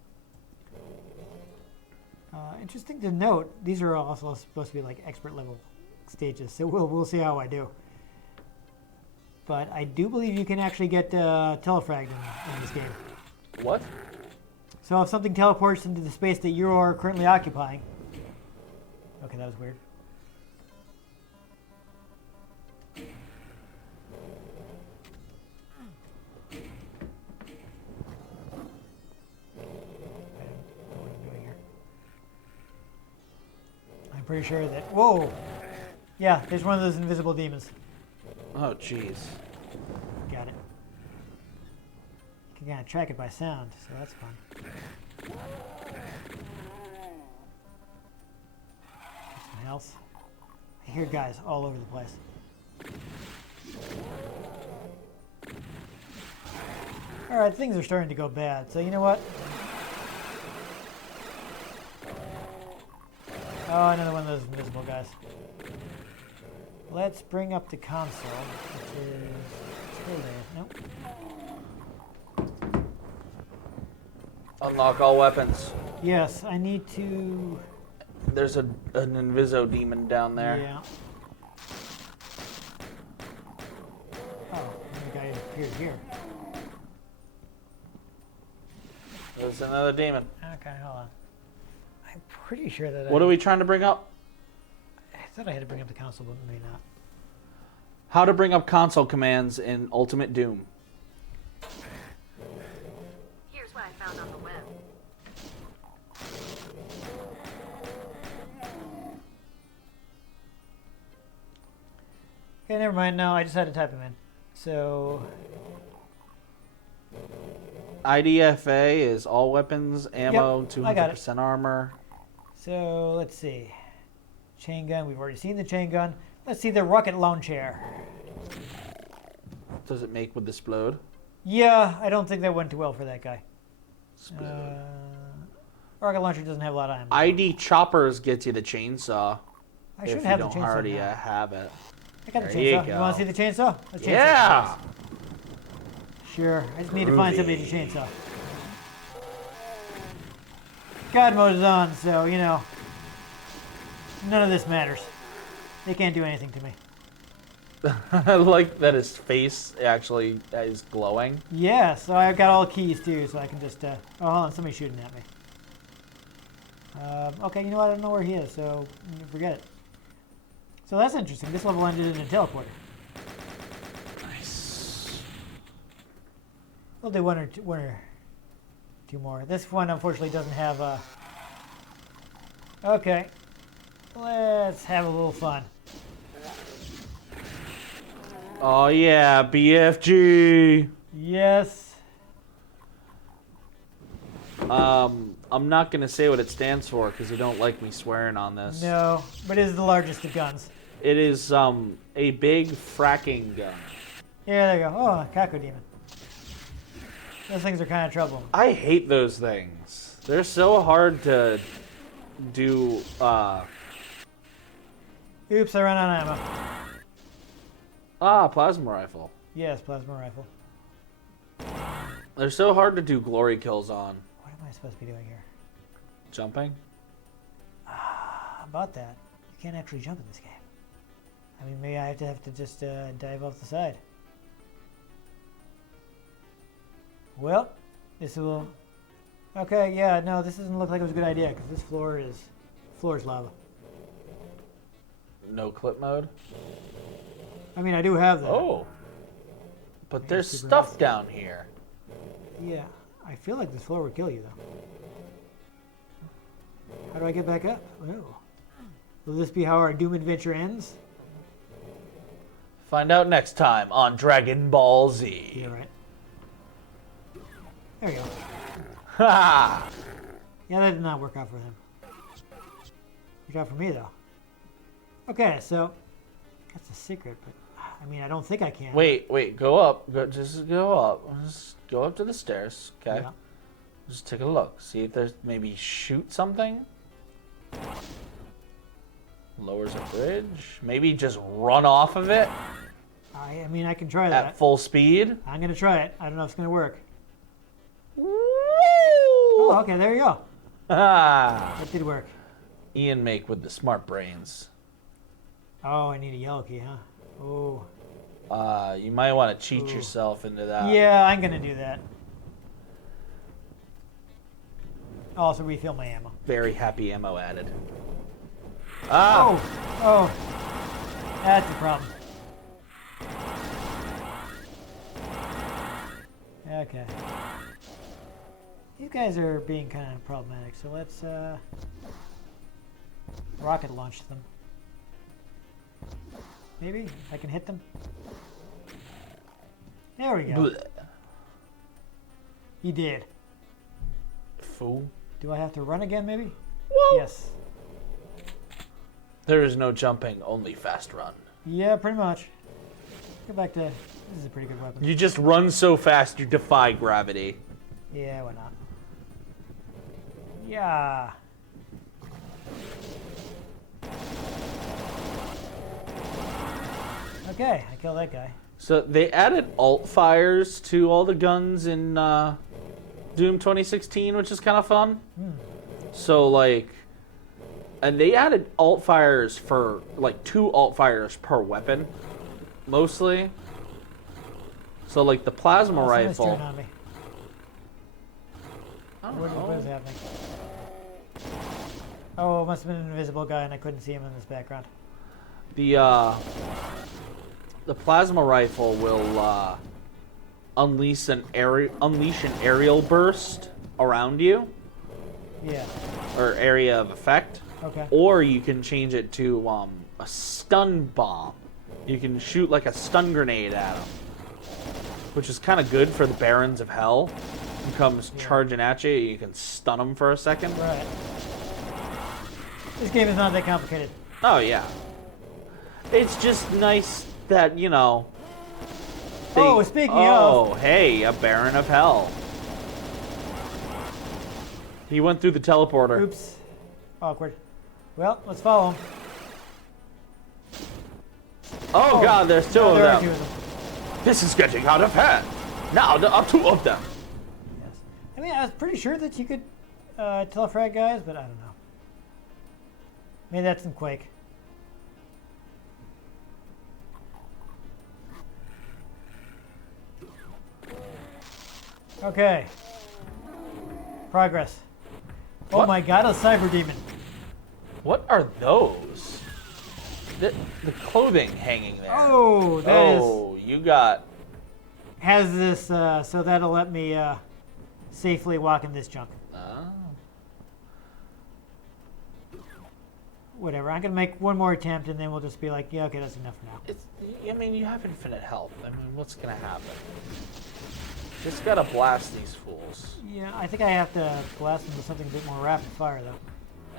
Interesting to note, these are also supposed to be like expert level stages, so we'll see how I do. But I do believe you can actually get telefragged in this game. What? So if something teleports into the space that you are currently occupying. Okay, that was weird. I'm pretty sure that. Whoa! Yeah, there's one of those invisible demons. Oh, jeez. Got it. You can kind of track it by sound, so that's fun. Something else. I hear guys all over the place. Alright, things are starting to go bad, so you know what? Oh, another one of those invisible guys. Let's bring up the console, which is still there. Nope. Unlock all weapons. Yes, I need to. There's an Inviso demon down there. Yeah. Oh, the guy appeared here. There's another demon. Okay, hold on. I'm pretty sure that. What are we trying to bring up? I thought I had to bring up the console, but maybe not. How to bring up console commands in Ultimate Doom. Here's what I found on the web. Okay, never mind. No, I just had to type them in. So. IDFA is all weapons, ammo, Yep, I got it. 200% armor. So let's see. Chain gun. We've already seen the chain gun. Let's see the rocket launcher. Does it make with the explode? Yeah, I don't think that went too well for that guy. Explode. Rocket launcher doesn't have a lot of ammo. ID choppers gets you the chainsaw. I If should you have the don't chainsaw already now. have it. I got the There you chainsaw. You go. want to see the chainsaw? Let's chainsaw. Yeah! Sure. I just need to find somebody to chainsaw. God mode is on, so, you know, none of this matters. They can't do anything to me. I like that his face actually is glowing. Yeah, so I got all the keys too, so I can just, oh, hold on, somebody's shooting at me. Okay, you know what, I don't know where he is, so forget it. So that's interesting. This level ended in a teleporter. Nice. We'll do one or two more. This one, unfortunately, doesn't have Okay. Let's have a little fun. Oh yeah, BFG. Yes. I'm not gonna say what it stands for because you don't like me swearing on this. No, but it is the largest of guns. It is a big fracking gun. Yeah, there you go. Oh, Kako Demon. Those things are kind of trouble. I hate those things. They're so hard to do. Oops, I ran out of ammo. Plasma rifle. Yes, plasma rifle. They're so hard to do glory kills on. What am I supposed to be doing here? Jumping? How about that? You can't actually jump in this game. I mean, maybe I have to just dive off the side. Well, this will... Okay, yeah, no, this doesn't look like it was a good idea, because this floor is lava. No clip mode? I mean, I do have that. Oh. But there's super stuff nice. down here. Yeah, I feel like this floor would kill you, though. How do I get back up? Oh. Will this be how our Doom adventure ends? Find out next time on Dragon Ball Z. Yeah, right. There we go. Ha! Yeah, that did not work out for him. Worked out for me, though. Okay, so that's a secret, but I mean, I don't think I can. Wait, go up. Just go up. Just go up to the stairs, okay? Yeah. Just take a look. See if there's maybe shoot something. Lowers a bridge. Maybe just run off of it I mean, I can try that. at full speed. I'm gonna try it. I don't know if it's gonna work. Woo! Oh, okay, there you go. Ah, That did work. Ian make with the smart brains. Oh, I need a yellow key, huh? Oh. You might want to cheat Ooh. yourself into that. Yeah, I'm gonna do that. Also refill my ammo. Very happy ammo added. Oh, oh, that's the problem. Okay. These guys are being kind of problematic, so let's rocket launch them. Maybe I can hit them. There we go. Blech. He did. Fool. Do I have to run again, maybe? Whoa. Yes. There is no jumping, only fast run. Yeah, pretty much. Go back to... This is a pretty good weapon. You just run so fast you defy gravity. Yeah, why not? Yeah. Okay, I killed that guy. So they added alt fires to all the guns in Doom 2016, which is kind of fun. So like, and they added alt fires for like 2 alt fires per weapon, mostly. So like the plasma Somebody's rifle. turning on me. I don't What is know. happening? Oh, it must have been an invisible guy and I couldn't see him in this background. The plasma rifle will unleash an aerial burst around you, Yeah. or area of effect. Okay. Or you can change it to a stun bomb. You can shoot like a stun grenade at them, which is kind of good for the Barons of Hell. Who comes charging at you, you can stun them for a second. Right. This game is not that complicated. Oh yeah. It's just nice that, you know. Oh, speaking Oh, of. hey, a Baron of Hell. He went through the teleporter. Oops. Awkward. Well, let's follow him. Oh, God, there's 2 No, of there are them. 2 of them. This is getting out of hand. Now there are 2 of them. Yes. I mean, I was pretty sure that you could telefrag guys, but I don't know. Maybe that's in Quake. Okay. Progress. Oh What? my god, a cyber demon. What are those? The clothing hanging there. Oh, that is Oh, you got... has this, so that'll let me safely walk in this junk. Oh. whatever. I'm gonna make one more attempt, and then we'll just be like, yeah, okay, that's enough for now. I mean, you have infinite health. I mean, what's gonna happen? Just gotta blast these fools. Yeah, I think I have to blast them with something a bit more rapid fire, though.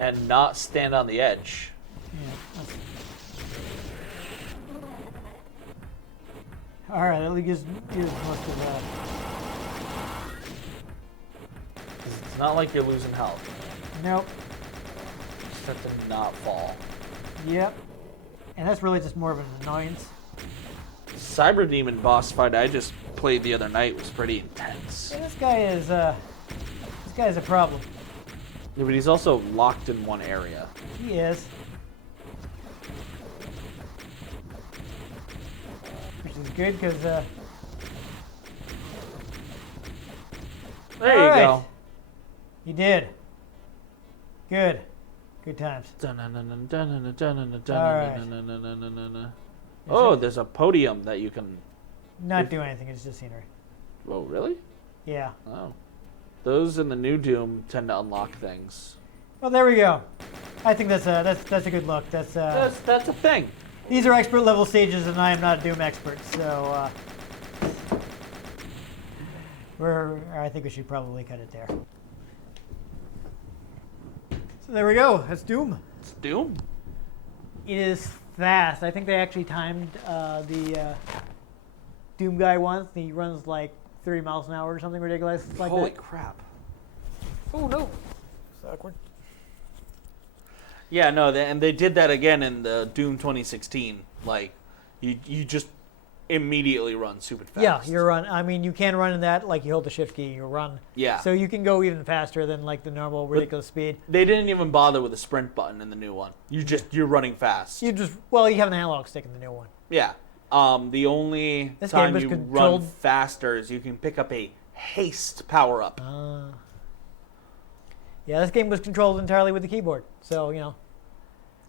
And not stand on the edge. Yeah. All right, at least gives most of that. 'Cause it's not like you're losing health. Nope. You just have to not fall. Yep. And that's really just more of an annoyance. Cyber Demon boss fight I just played the other night was pretty intense. Yeah, this guy is a problem. Yeah, but he's also locked in one area. He is. Which is good because There all you right. go. You did. Good. Good times. Oh, there's a podium that you can. Not do anything. It's just scenery. Oh, really? Yeah. Oh. Those in the new Doom tend to unlock things. Well, there we go. I think that's a good look. That's That's a thing. these are expert level stages, and I am not a Doom expert, so I think we should probably cut it there. So there we go. That's Doom. It's Doom. It is fast. I think they actually timed the Doom guy once. He runs like 30 miles an hour or something ridiculous like Holy that. crap. Oh no. It's awkward. Yeah, no, and they did that again in the Doom 2016. Like, you just immediately run super fast. Yeah, you run. I mean, you can run in that like you hold the shift key, you run. Yeah. So you can go even faster than like the normal ridiculous speed. They didn't even bother with the sprint button in the new one. You're running fast. You have an analog stick in the new one. Yeah. The only This time game you was run controlled- faster is you can pick up a haste power up. Yeah, this game was controlled entirely with the keyboard. So, you know.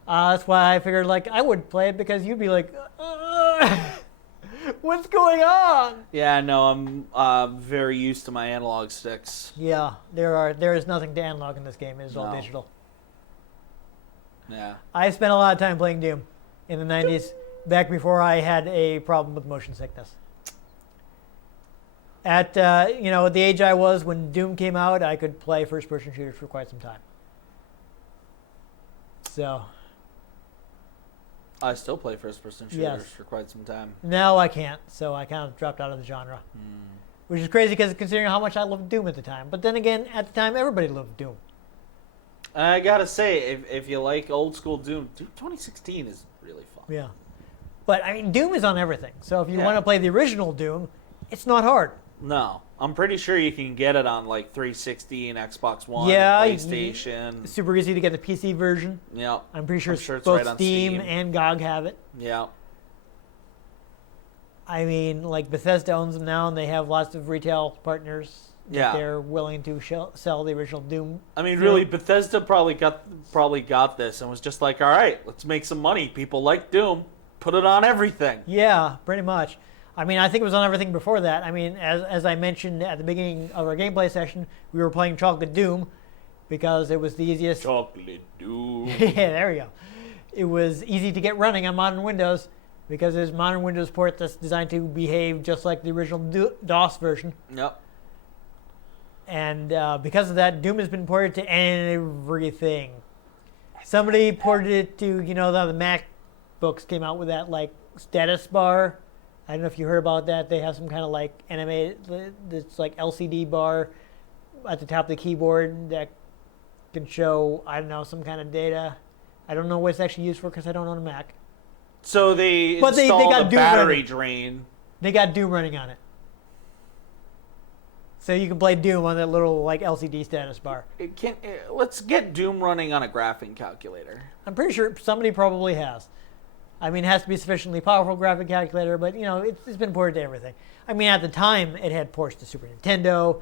That's why I figured like I would play it because you'd be like, what's going on? Yeah, no, I'm very used to my analog sticks. Yeah, there is nothing to analog in this game. It is all No. digital. Yeah. I spent a lot of time playing Doom in the 90s, back before I had a problem with motion sickness. At the age I was when Doom came out, I could play first-person shooters for quite some time. So I still play first-person shooters Yes. for quite some time. now I can't, so I kind of dropped out of the genre. Which is crazy because considering how much I loved Doom at the time. But then again, at the time, everybody loved Doom. I gotta say, if you like old school Doom 2016 is really fun. Yeah. But, I mean, Doom is on everything. So if you Yeah. want to play the original Doom, it's not hard. No, I'm pretty sure you can get it on like 360 and Xbox One, Yeah, and PlayStation. It's super easy to get the PC version. Yeah, I'm pretty sure, it's both right on Steam Steam. and GOG have it. Yeah. I mean, like Bethesda owns them now, and they have lots of retail partners that Yeah. they're willing to sell the original Doom. I mean, film. really, Bethesda probably got this and was just like, all right, let's make some money. People like Doom. Put it on everything. Yeah, pretty much. I mean, I think it was on everything before that. I mean, as I mentioned at the beginning of our gameplay session, we were playing Chocolate Doom because it was the easiest. Chocolate Doom. Yeah, there we go. It was easy to get running on modern Windows because there's a modern Windows port that's designed to behave just like the original DOS version. Yep. And because of that, Doom has been ported to everything. Somebody ported it to, the MacBooks came out with that, like, status bar. I don't know if you heard about that. They have some kind of, like, animated, it's like LCD bar at the top of the keyboard that can show, I don't know, some kind of data. I don't know what it's actually used for because I don't own a Mac. So they But they installed got a Doom battery running. drain. They got Doom running on it. So you can play Doom on that little, like, LCD status bar. Let's get Doom running on a graphing calculator. I'm pretty sure somebody probably has. I mean, it has to be a sufficiently powerful graphic calculator, but, it's been ported to everything. I mean, at the time, it had ports to Super Nintendo.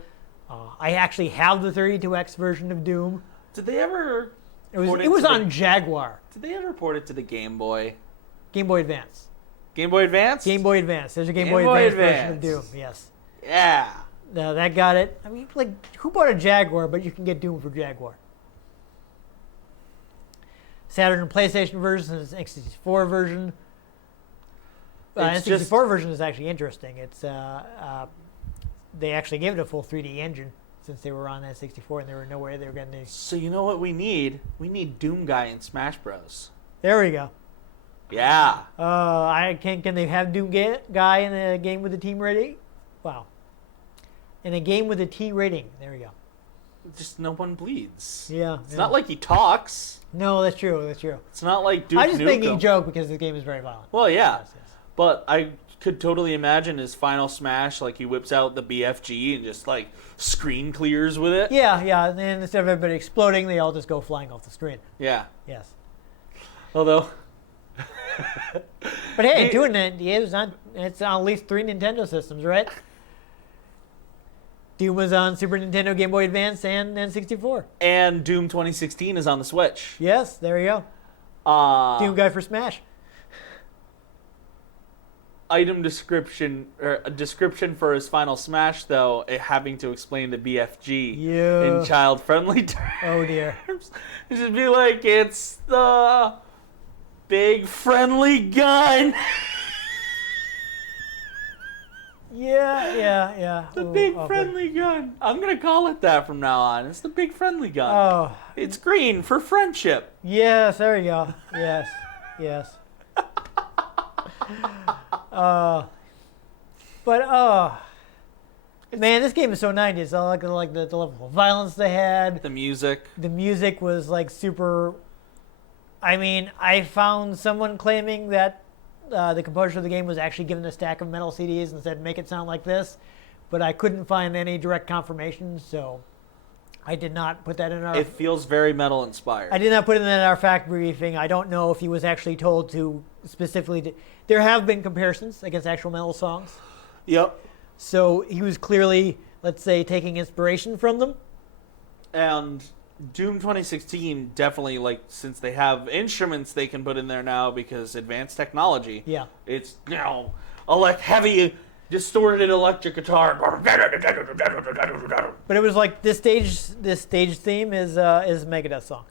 I actually have the 32X version of Doom. Did they ever? It was port it was to on Jaguar. Did they ever port it to the Game Boy? Game Boy Advance. Game Boy Advance? Game Boy Advance. There's a Game, Game Boy, Boy Advance version of Advance. Doom, yes. Yeah. Now, that got it. I mean, like, who bought a Jaguar, but you can get Doom for Jaguar? Saturn and PlayStation versions, and N64 version. It's N64 version is actually interesting. It's they actually gave it a full 3D engine since they were on N64, and there were no way they were going to. So you know what we need? We need Doom Guy in Smash Bros. There we go. Yeah. Can they have Doom Guy in a game with a team rating? Wow. In a game with a T rating. There we go. Just no one bleeds. Yeah. It's not like he talks. No, that's true. That's true. It's not like Duke I'm just making a Nukem. joke because the game is very violent. Well, yeah. Yes, yes. But I could totally imagine his final smash, like he whips out the BFG and just like screen clears with it. Yeah, yeah. And then instead of everybody exploding, they all just go flying off the screen. Yeah. Yes. Although. But hey, doing it, it's on at least 3 Nintendo systems, right? Doom was on Super Nintendo, Game Boy Advance, and N64. And Doom 2016 is on the Switch. Yes, there you go. Doom Guy for Smash. Item description, or a description for his final smash, though, having to explain the BFG Yeah. in child-friendly terms. Oh dear. It should be like, it's the big friendly gun. Yeah. The Ooh, big awkward. friendly gun. I'm going to call it that from now on. It's the big friendly gun. Oh, It's green for friendship. yes, there you go. Yes. Man, this game is so 90s. I like the level of violence they had. The music. The music was like super. I mean, I found someone claiming that the composer of the game was actually given a stack of metal CDs and said, make it sound like this. But I couldn't find any direct confirmation, so I did not put that in our. It feels very metal inspired. I did not put it in our fact briefing. I don't know if he was actually told to specifically. There have been comparisons against actual metal songs. Yep. So he was clearly, let's say, taking inspiration from them. And Doom 2016 definitely, like, since they have instruments they can put in there now because advanced technology. Yeah. It's, heavy distorted electric guitar. But it was like this stage theme is Megadeth song.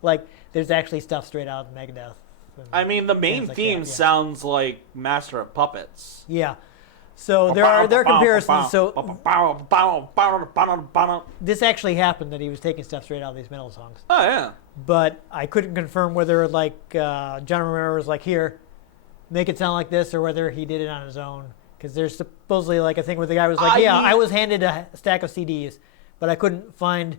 Like there's actually stuff straight out of Megadeth. I mean, the main like theme that, yeah. sounds like Master of Puppets. Yeah. So there are comparisons. So Oh, this actually happened that he was taking stuff straight out of these metal songs. yeah. But I couldn't confirm whether like John Romero was like, here, make it sound like this, or whether he did it on his own. Because there's supposedly like a thing where the guy was like, I was handed a stack of CDs, but I couldn't find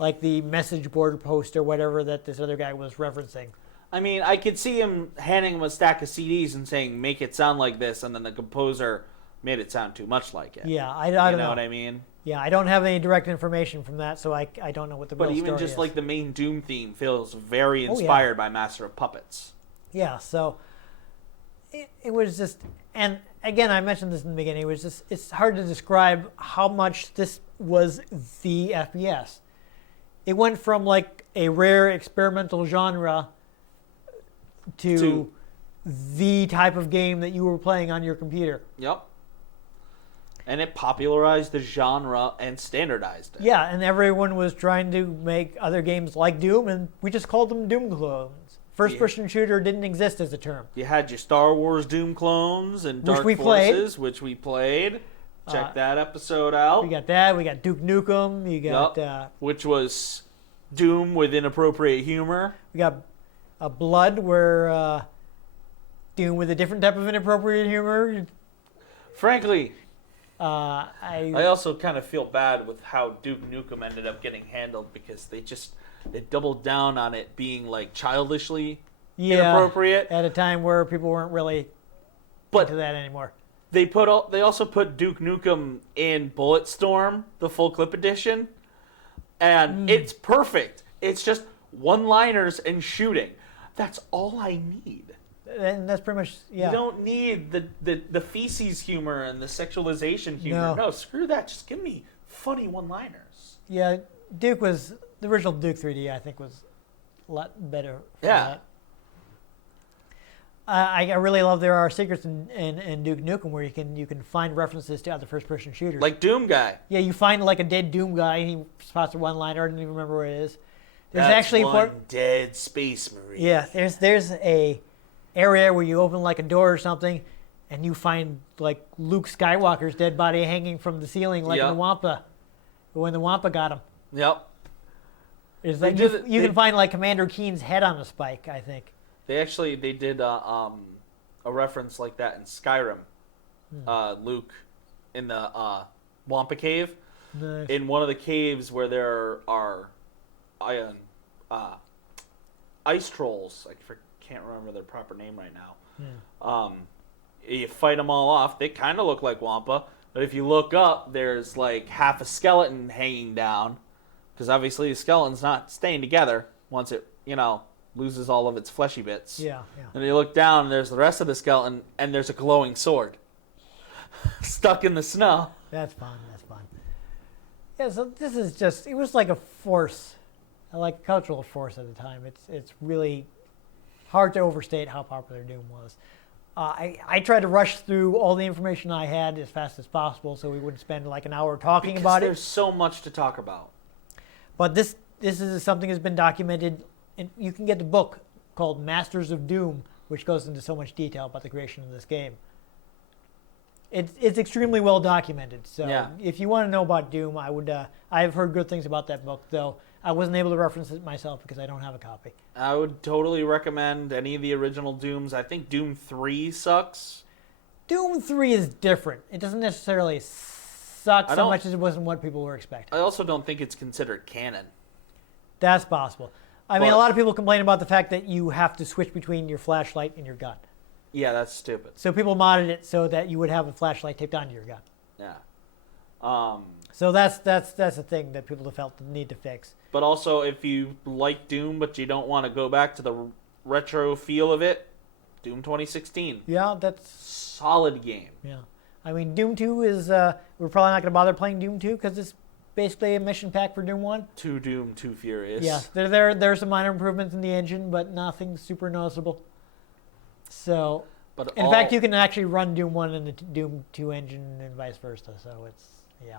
like the message board post or whatever that this other guy was referencing. I mean, I could see him handing him a stack of CDs and saying, make it sound like this, and then the composer made it sound too much like it. Yeah, I don't You know. know what I mean? Yeah, I don't have any direct information from that, so I don't know what the real But even story just is. like the main Doom theme feels very yeah. inspired by Master of Puppets. Yeah, so it was just, and again, I mentioned this in the beginning, it's hard to describe how much this was the FPS. It went from like a rare experimental genre to the type of game that you were playing on your computer. Yep. And it popularized the genre and standardized it. Yeah, and everyone was trying to make other games like Doom, and we just called them Doom clones. First-person shooter didn't exist as a term. You had your Star Wars Doom clones and Dark we Forces, which we played. Check that episode out. We got that. We got Duke Nukem. You got which was Doom with inappropriate humor. we got Blood, where Doom with a different type of inappropriate humor. Frankly, I also kind of feel bad with how Duke Nukem ended up getting handled because they doubled down on it being like childishly inappropriate at a time where people weren't really into that anymore. They also put Duke Nukem in Bulletstorm, the full clip edition, and it's perfect. It's just one-liners and shooting. That's all I need. And that's pretty much, yeah. You don't need the feces humor and the sexualization humor. No, screw that. Just give me funny one-liners. Yeah, the original Duke 3D, I think, was a lot better for that. I really love there are secrets in Duke Nukem where you can find references to other first-person shooters. Like Doom Guy. Yeah, you find like a dead Doom guy and he spots a one-liner. I don't even remember what it is. There's That's actually one dead space marine. Yeah, there's a area where you open like a door or something, and you find like Luke Skywalker's dead body hanging from the ceiling, like in the Wampa, when the Wampa got him. Yep. Is that you can find like Commander Keen's head on a spike, I think. They did a reference like that in Skyrim. Luke in the Wampa cave. Nice. In one of the caves where there are ice trolls. I can't remember their proper name right now. You fight them all off. They kind of look like Wampa, but if you look up, there's like half a skeleton hanging down, because obviously the skeleton's not staying together once it loses all of its fleshy bits. Yeah. And you look down, and there's the rest of the skeleton, and there's a glowing sword stuck in the snow. That's fun. Yeah, so this is just, it was like a force, like a cultural force at the time. It's really hard to overstate how popular Doom was. I tried to rush through all the information I had as fast as possible so we wouldn't spend like an hour talking about it. There's so much to talk about. But this is something that's been documented, and you can get the book called Masters of Doom, which goes into so much detail about the creation of this game. It's extremely well documented. So if you want to know about Doom, I've heard good things about that book, though I wasn't able to reference it myself because I don't have a copy. I would totally recommend any of the original Dooms. I think Doom 3 sucks. Doom 3 is different. It doesn't necessarily suck so much as it wasn't what people were expecting. I also don't think it's considered canon. That's possible. I mean, a lot of people complain about the fact that you have to switch between your flashlight and your gun. Yeah, that's stupid. So people modded it so that you would have a flashlight taped onto your gun. Yeah. So that's a thing that people have felt the need to fix. But also, if you like Doom but you don't want to go back to the retro feel of it, Doom 2016. Yeah, that's solid game. Yeah. I mean, Doom 2 is we're probably not going to bother playing Doom 2 because it's basically a mission pack for Doom 1. Too Doom, too Furious. Yeah, there's some minor improvements in the engine, but nothing super noticeable. So, in fact, you can actually run Doom 1 in the Doom 2 engine and vice versa. So it's, yeah.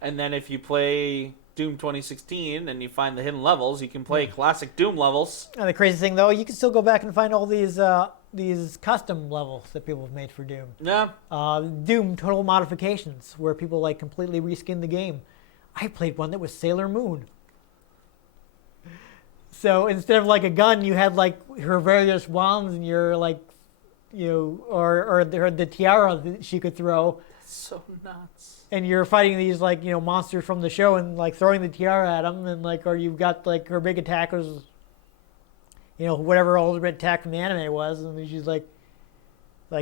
And then if you play Doom 2016 and you find the hidden levels, you can play classic Doom levels. And the crazy thing, though, you can still go back and find all these custom levels that people have made for Doom. Yeah. Doom Total Modifications, where people like completely reskin the game. I played one that was Sailor Moon. So instead of like a gun, you had like her various wands and your like, or the tiara that she could throw. That's so nuts. And you're fighting these like monsters from the show and like throwing the tiara at them, and like, or you've got like her big attack was, whatever ultimate attack from the anime was, and she's like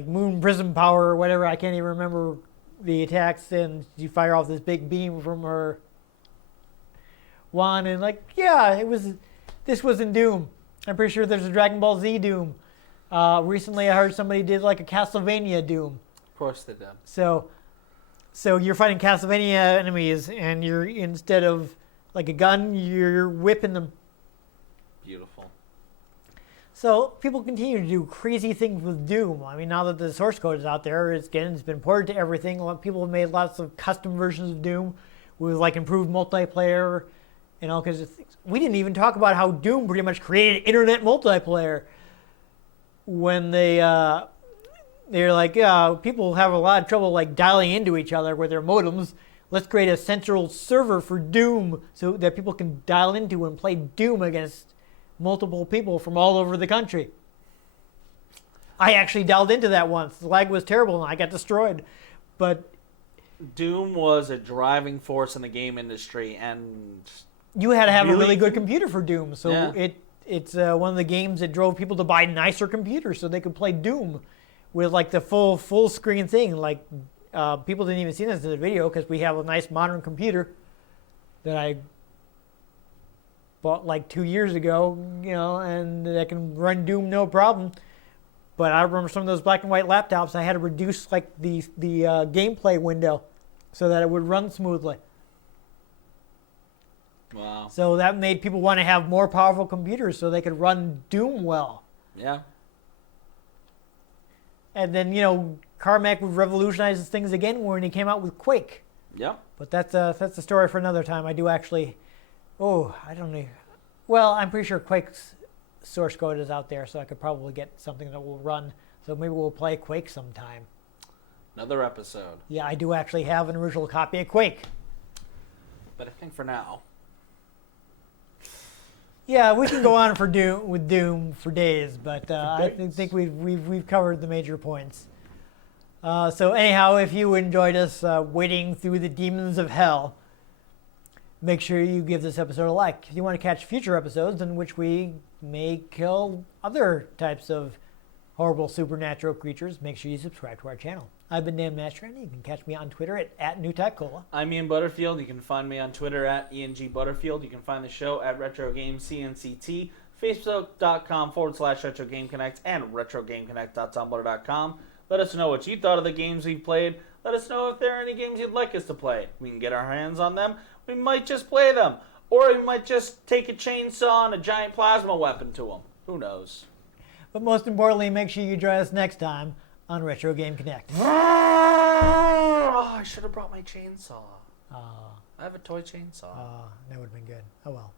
moon prism power or whatever. I can't even remember the attacks, and you fire off this big beam from her wand, and like, yeah, this was in Doom. I'm pretty sure there's a Dragon Ball Z Doom. Recently I heard somebody did like a Castlevania Doom. Of course they did. So you're fighting Castlevania enemies, and you're, instead of like a gun, you're whipping them. Beautiful. So people continue to do crazy things with Doom. I mean, now that the source code is out there, it's been ported to everything. People have made lots of custom versions of Doom with like improved multiplayer and all kinds of things. We didn't even talk about how Doom pretty much created internet multiplayer when they're like, people have a lot of trouble like dialing into each other with their modems. Let's create a central server for Doom so that people can dial into and play Doom against multiple people from all over the country. I actually dialed into that once. The lag was terrible and I got destroyed. But Doom was a driving force in the game industry, and you had to have a really good computer for Doom. So yeah. It's one of the games that drove people to buy nicer computers so they could play Doom with like the full screen thing. Like people didn't even see this in the video because we have a nice modern computer that I bought like 2 years ago, and that can run Doom no problem. But I remember some of those black and white laptops, I had to reduce like the gameplay window so that it would run smoothly. Wow. So that made people want to have more powerful computers so they could run Doom well. Yeah. And then, Carmack would revolutionize things again when he came out with Quake. Yeah. But that's a story for another time. I do actually, I don't know. Well, I'm pretty sure Quake's source code is out there, so I could probably get something that will run. So maybe we'll play Quake sometime. Another episode. Yeah, I do actually have an original copy of Quake. But I think for now. Yeah, we can go on for Doom for days, but I think we've covered the major points. So anyhow, if you enjoyed us wading through the demons of hell, make sure you give this episode a like. If you want to catch future episodes in which we may kill other types of horrible supernatural creatures, make sure you subscribe to our channel. I've been Dan Mastriani. You can catch me on Twitter at NewTypeCola. I'm Ian Butterfield. You can find me on Twitter at ENG_Butterfield. You can find the show at RetroGameCNCT, Facebook.com/RetroGameConnect, and RetroGameConnect.tumblr.com. Let us know what you thought of the games we've played. Let us know if there are any games you'd like us to play. We can get our hands on them. We might just play them. Or we might just take a chainsaw and a giant plasma weapon to them. Who knows? But most importantly, make sure you join us next time on Retro Game Connect. Oh, I should have brought my chainsaw. I have a toy chainsaw. That would have been good. Oh well.